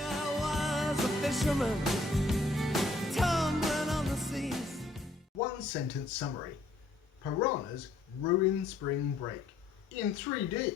was a fisherman tumbling on the seas. One sentence summary. Piranhas ruin spring break. In 3D.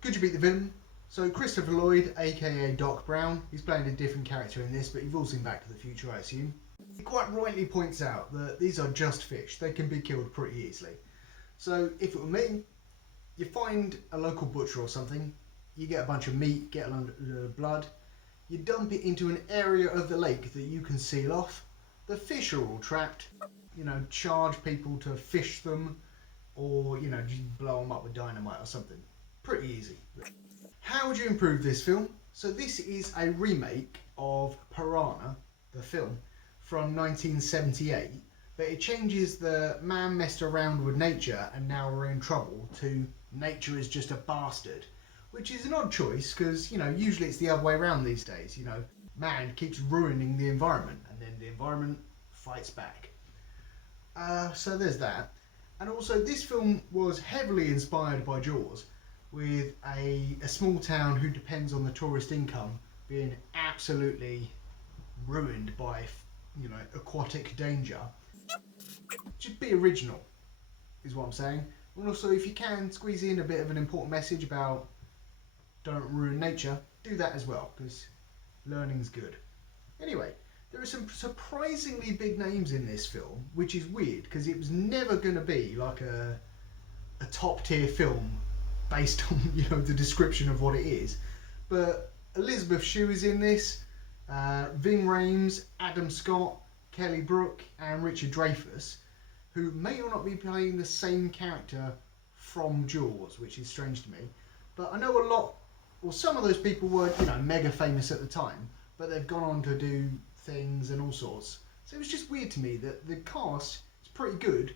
Could you beat the villain? So Christopher Lloyd, aka Doc Brown, he's playing a different character in this, but you've all seen Back to the Future, I assume. He quite rightly points out that these are just fish. They can be killed pretty easily. So if it were me, you find a local butcher or something, you get a bunch of meat, get a lot of blood, you dump it into an area of the lake that you can seal off. The fish are all trapped. Charge people to fish them, or just blow them up with dynamite or something. Pretty easy. How would you improve this film? So this is a remake of Piranha, the film, from 1978, but it changes the man messed around with nature and now we're in trouble to nature is just a bastard, which is an odd choice because, usually it's the other way around these days. Man keeps ruining the environment and then the environment fights back. So there's that. And also this film was heavily inspired by Jaws, with a small town who depends on the tourist income being absolutely ruined by aquatic danger. Just be original is what I'm saying. And also, if you can squeeze in a bit of an important message about don't ruin nature, do that as well, because learning's good. Anyway, there are some surprisingly big names in this film, which is weird because it was never going to be like a top tier film based on the description of what it is. But Elizabeth Shue is in this, Ving Rhames, Adam Scott, Kelly Brook and Richard Dreyfuss, who may or not be playing the same character from Jaws, which is strange to me. But I know some of those people weren't mega famous at the time, but they've gone on to do things and all sorts. So it was just weird to me that the cast is pretty good.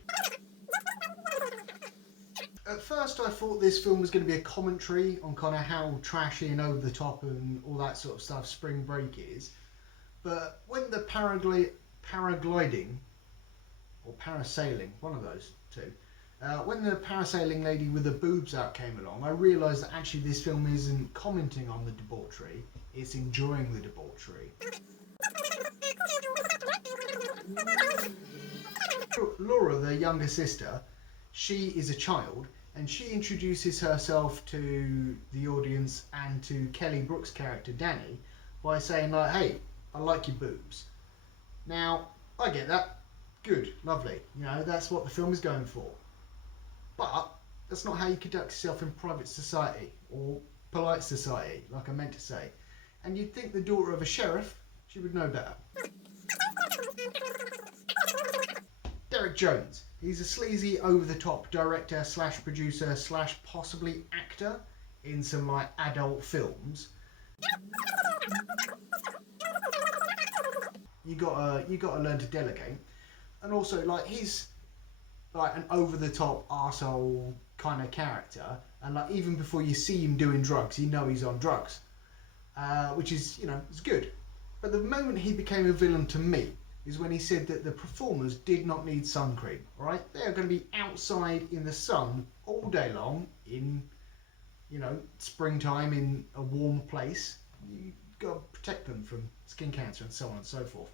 At first I thought this film was going to be a commentary on kind of how trashy and over the top and all that sort of stuff spring break is. But when the paragliding or parasailing, one of those two, when the parasailing lady with the boobs out came along, I realised that actually this film isn't commenting on the debauchery, it's enjoying the debauchery. Laura, the younger sister, she is a child and she introduces herself to the audience and to Kelly Brook's character Danny by saying like, hey, I like your boobs. Now, I get that. Good, lovely. That's what the film is going for. But that's not how you conduct yourself in private society or polite society, like I meant to say. And you'd think the daughter of a sheriff, she would know better. Derek Jones. He's a sleazy, over-the-top director slash producer slash possibly actor in some adult films. You gotta learn to delegate. And also he's an over-the-top arsehole kind of character, and even before you see him doing drugs, you know he's on drugs, which is it's good. But the moment he became a villain to me is when he said that the performers did not need sun cream. All right, they are going to be outside in the sun all day long in springtime in a warm place. You got to protect them from skin cancer and so on and so forth.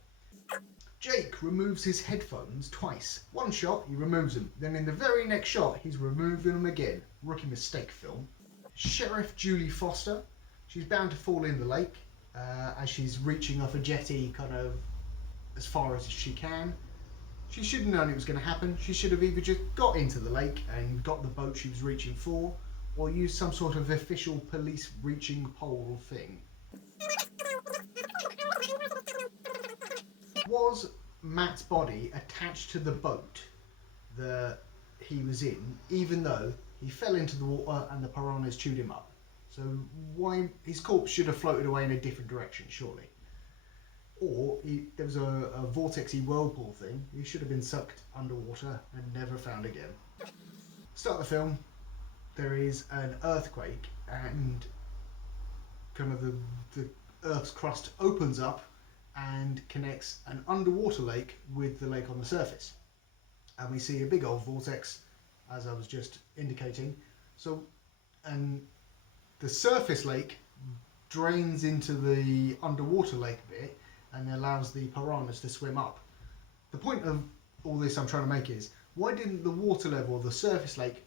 Jake removes his headphones twice. One shot, he removes them. Then in the very next shot, he's removing them again. Rookie mistake, film. Sheriff Julie Foster. She's bound to fall in the lake as she's reaching off a jetty kind of as far as she can. She should have known it was going to happen. She should have either just got into the lake and got the boat she was reaching for, or used some sort of official police reaching pole thing. Was Matt's body attached to the boat that he was in, even though he fell into the water and the piranhas chewed him up? So why his corpse should have floated away in a different direction, surely. Or there was a vortexy whirlpool thing. He should have been sucked underwater and never found again. Start the film. There is an earthquake and kind of the Earth's crust opens up and connects an underwater lake with the lake on the surface. And we see a big old vortex, as I was just indicating. So, and the surface lake drains into the underwater lake bit and allows the piranhas to swim up. The point of all this I'm trying to make is, why didn't the water level of the surface lake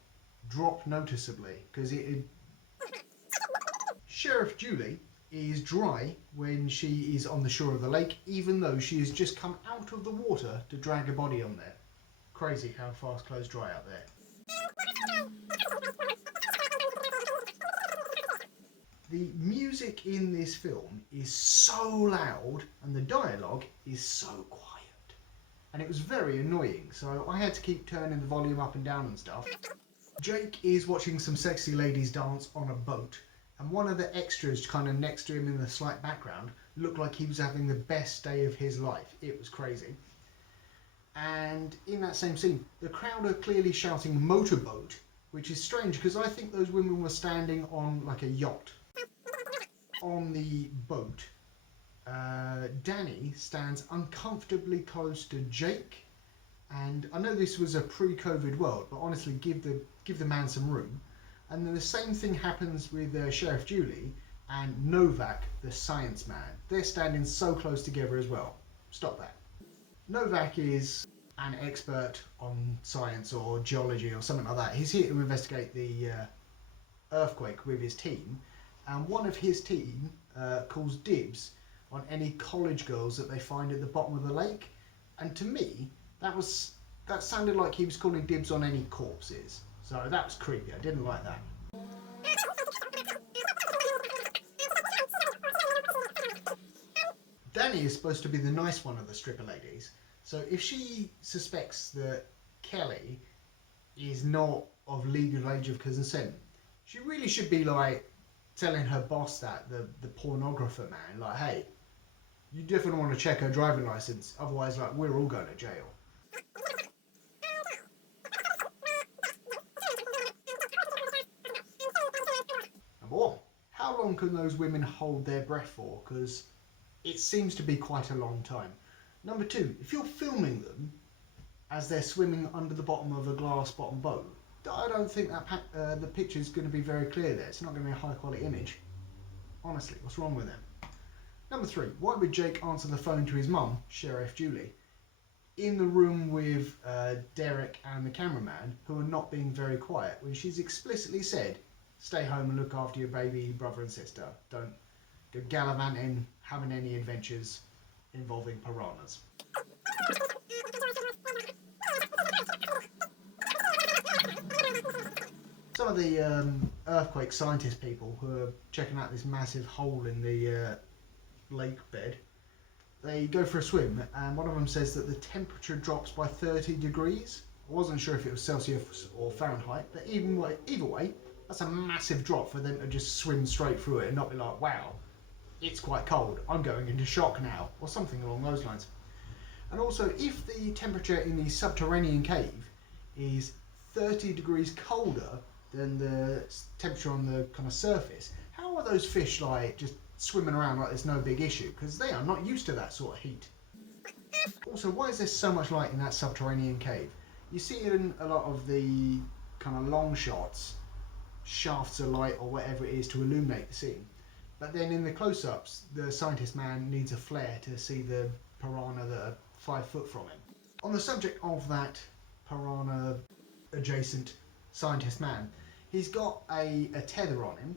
drop noticeably? Because Sheriff Julie is dry when she is on the shore of the lake, even though she has just come out of the water to drag a body on there. Crazy how fast clothes dry out there. The music in this film is so loud and the dialogue is so quiet. And it was very annoying, so I had to keep turning the volume up and down and stuff. Jake is watching some sexy ladies dance on a boat, and one of the extras kind of next to him in the slight background looked like he was having the best day of his life. It was crazy. And in that same scene, the crowd are clearly shouting motorboat, which is strange because I think those women were standing on like a yacht. On the boat, Danny stands uncomfortably close to Jake, and I know this was a pre-COVID world, but honestly, give the man some room. And then the same thing happens with Sheriff Julie and Novak, the science man. They're standing so close together as well. Stop that. Novak is an expert on science or geology or something like that. He's here to investigate the earthquake with his team, and one of his team calls dibs on any college girls that they find at the bottom of the lake. And to me, that sounded like he was calling dibs on any corpses. So that was creepy. I didn't like that. Danny is supposed to be the nice one of the stripper ladies. So if she suspects that Kelly is not of legal age of consent, she really should be like telling her boss that, the pornographer man, like, hey, you definitely want to check her driving license, otherwise like we're all going to jail. Number one, how long can those women hold their breath for? Because it seems to be quite a long time. Number two, if you're filming them as they're swimming under the bottom of a glass bottom boat, I don't think that the picture's going to be very clear there. It's not going to be a high quality image. Honestly, what's wrong with them? Number three, why would Jake answer the phone to his mum, Sheriff Julie, in the room with Derek and the cameraman, who are not being very quiet, when she's explicitly said, stay home and look after your baby brother and sister. Don't go gallivanting, having any adventures involving piranhas. Some of the earthquake scientist people who are checking out this massive hole in the lake bed, they go for a swim, and one of them says that the temperature drops by 30 degrees. I wasn't sure if it was Celsius or Fahrenheit, but either way, that's a massive drop for them to just swim straight through it and not be like, wow, it's quite cold, I'm going into shock now, or something along those lines. And also, if the temperature in the subterranean cave is 30 degrees colder than the temperature on the kind of surface, how are those fish like just swimming around like there's no big issue? Because they are not used to that sort of heat. Also, why is there so much light in that subterranean cave? You see it in a lot of the kind of long shots, shafts of light or whatever it is to illuminate the scene. But then in the close-ups, the scientist man needs a flare to see the piranha that are 5 foot from him. On the subject of that piranha adjacent scientist man, he's got a tether on him,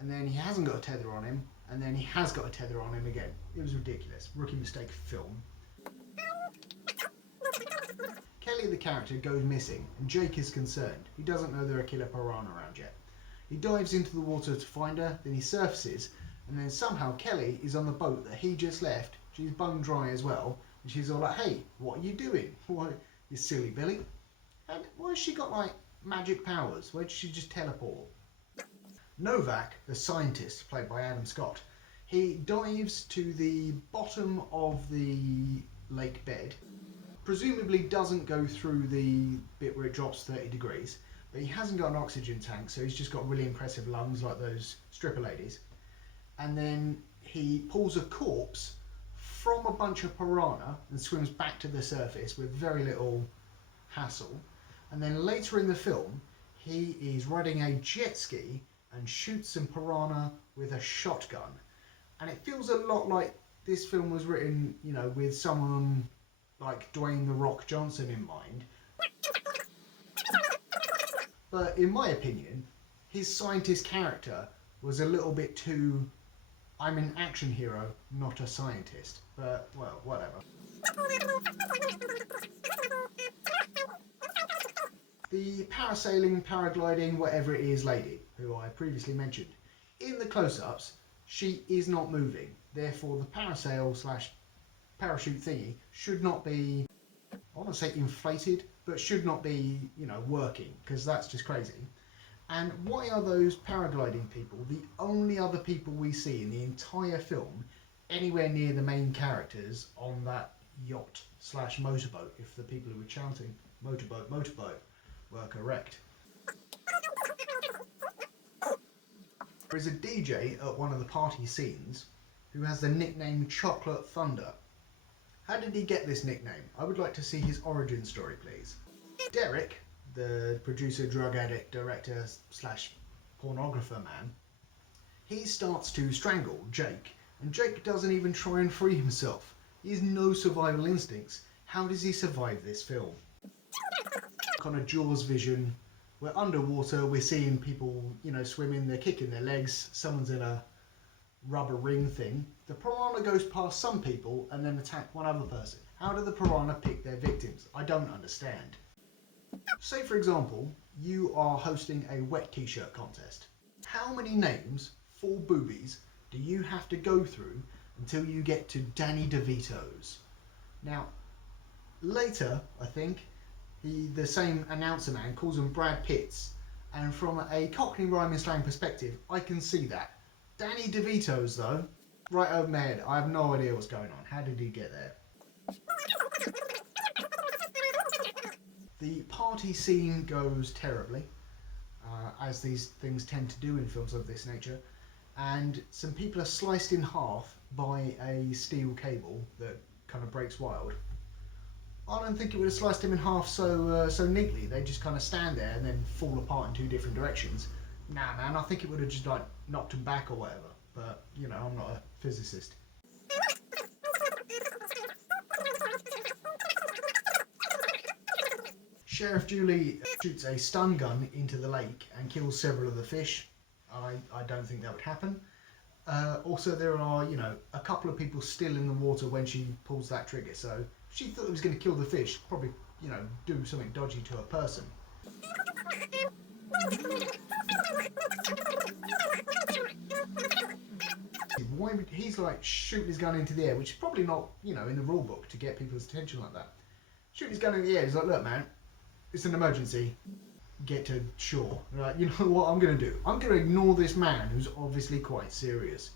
and then he hasn't got a tether on him, and then he has got a tether on him again. It was ridiculous. Rookie mistake film. Kelly, the character, goes missing, and Jake is concerned. He doesn't know there are a killer piranha around yet. He dives into the water to find her, then he surfaces, and then somehow Kelly is on the boat that he just left. She's bone dry as well, and she's all like, hey, what are you doing? Why, you silly Billy. And why has she got, like, magic powers? Why did she just teleport? Novak, the scientist, played by Adam Scott, he dives to the bottom of the lake bed, presumably doesn't go through the bit where it drops 30 degrees, but he hasn't got an oxygen tank, so he's just got really impressive lungs like those stripper ladies. And then he pulls a corpse from a bunch of piranha and swims back to the surface with very little hassle. And then later in the film, he is riding a jet ski and shoots some piranha with a shotgun. And it feels a lot like this film was written, you know, with someone like Dwayne "The Rock" Johnson in mind. But in my opinion, his scientist character was a little bit too, I'm an action hero, not a scientist. But, well, whatever. The parasailing, paragliding, whatever it is lady, who I previously mentioned, in the close-ups, she is not moving. Therefore, the parasail slash parachute thingy should not be, I want to say inflated, but should not be, you know, working, because that's just crazy. And why are those paragliding people the only other people we see in the entire film anywhere near the main characters on that yacht slash motorboat, if the people who were chanting motorboat, motorboat were correct? There is a DJ at one of the party scenes who has the nickname Chocolate Thunder. How did he get this nickname? I would like to see his origin story, please. Derek, the producer, drug addict, director slash pornographer man, he starts to strangle Jake, and Jake doesn't even try and free himself. He has no survival instincts. How does he survive this film? On a Jaws vision, we're underwater, we're seeing people, you know, swimming, they're kicking their legs, someone's in a rubber ring thing. The piranha goes past some people and then attack one other person. How do the piranha pick their victims? I don't understand. Say, for example, you are hosting a wet t-shirt contest. How many names for boobies do you have to go through until you get to Danny DeVito's? Now, later, I think, the same announcer man calls them Brad Pitts, and from a Cockney rhyming slang perspective, I can see that. Danny DeVito's, though, right over my head. I have no idea what's going on. How did he get there? The party scene goes terribly, as these things tend to do in films of this nature, and some people are sliced in half by a steel cable that kind of breaks wild. I don't think it would have sliced him in half so neatly. They just kind of stand there and then fall apart in two different directions. Nah, man, I think it would have just like knocked him back or whatever. But, you know, I'm not a physicist. Sheriff Julie shoots a stun gun into the lake and kills several of the fish. I don't think that would happen. Also, there are, you know, a couple of people still in the water when she pulls that trigger, so she thought it was going to kill the fish, probably, you know, do something dodgy to a person. Why would he's like shooting his gun into the air, which is probably not, you know, in the rule book to get people's attention like that. Shooting his gun in the air, he's like, look, man, it's an emergency. Get to shore. Like, you know what I'm going to do? I'm going to ignore this man who's obviously quite serious.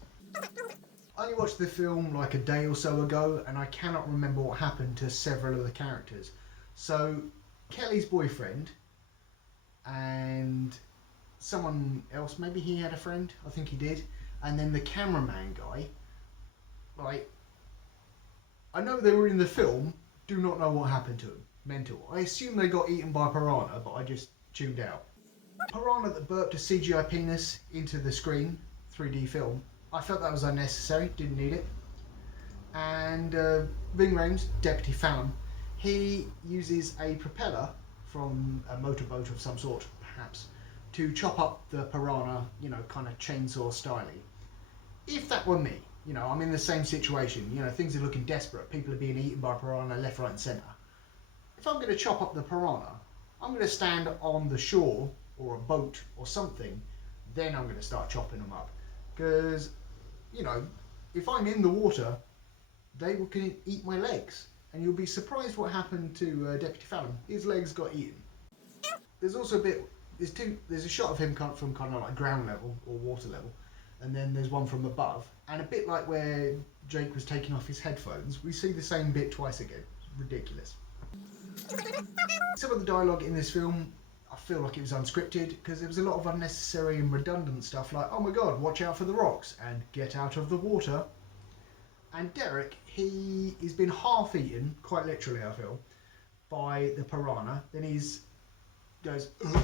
I only watched the film like a day or so ago, and I cannot remember what happened to several of the characters. So, Kelly's boyfriend and someone else, maybe he had a friend, I think he did, and then the cameraman guy, like, I know they were in the film, do not know what happened to them. Mental. I assume they got eaten by piranha, but I just tuned out. Piranha that burped a CGI penis into the screen, 3D film. I felt that was unnecessary, didn't need it. And Ving Rhames, Deputy Fallon, he uses a propeller from a motorboat of some sort, perhaps, to chop up the piranha, you know, kind of chainsaw styly. If that were me, you know, I'm in the same situation, you know, things are looking desperate, people are being eaten by piranha left, right and centre. If I'm going to chop up the piranha, I'm going to stand on the shore or a boat or something, then I'm going to start chopping them up. Because, you know, if I'm in the water, they can eat my legs. And you'll be surprised what happened to Deputy Fallon. His legs got eaten. There's also a bit, there's a shot of him from kind of like ground level or water level. And then there's one from above. And a bit like where Jake was taking off his headphones, we see the same bit twice again. It's ridiculous. Some of the dialogue in this film, I feel like it was unscripted because there was a lot of unnecessary and redundant stuff like, oh my god, watch out for the rocks and get out of the water. And Derek, he's been half eaten, quite literally I feel, by the piranha. Then goes, ugh,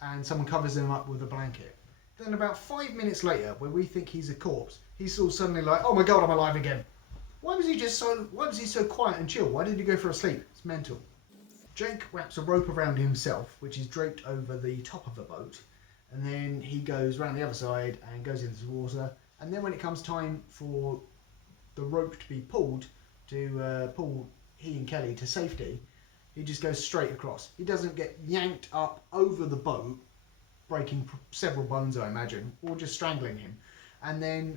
and someone covers him up with a blanket. Then about 5 minutes later, when we think he's a corpse, he's all suddenly like, oh my god, I'm alive again. Why was he so quiet and chill? Why did he go for a sleep? It's mental. Jake wraps a rope around himself, which is draped over the top of the boat, and then he goes around the other side and goes into the water. And then when it comes time for the rope to be pulled to pull he and Kelly to safety, he just goes straight across. He doesn't get yanked up over the boat, breaking several bones, I imagine, or just strangling him. And then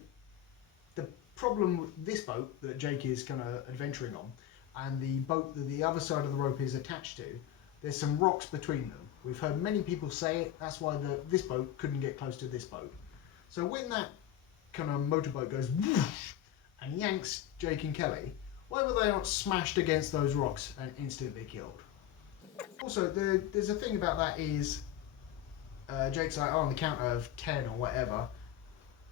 the problem with this boat that Jake is kind of adventuring on, and the boat that the other side of the rope is attached to, there's some rocks between them. We've heard many people say it. That's why this boat couldn't get close to this boat. So when that kind of motorboat goes whoosh and yanks Jake and Kelly, why were they not smashed against those rocks and instantly killed? Also, there's a thing about that is Jake's like, oh, on the count of 10 or whatever,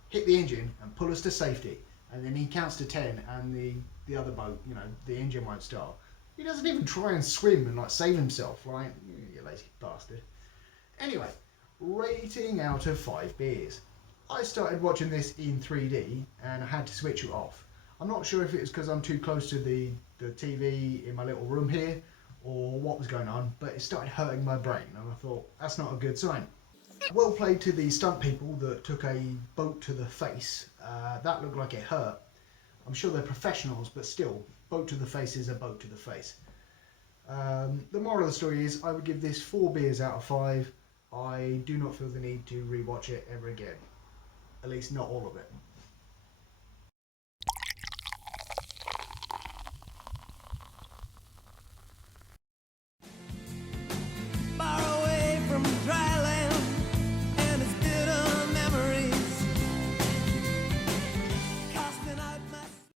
hit the engine and pull us to safety. And then he counts to 10 and the other boat, the engine won't start. He doesn't even try and swim and save himself, right? You lazy bastard. Anyway, rating out of 5 beers. I started watching this in 3D and I had to switch it off. I'm not sure if it was because I'm too close to the TV in my little room here or what was going on, but it started hurting my brain and I thought, that's not a good sign. Well played to the stunt people that took a boat to the face. That looked like it hurt. I'm sure they're professionals, but still, boat to the face is a boat to the face. The moral of the story is I would give this 4 beers out of 5. I do not feel the need to rewatch it ever again. At least not all of it.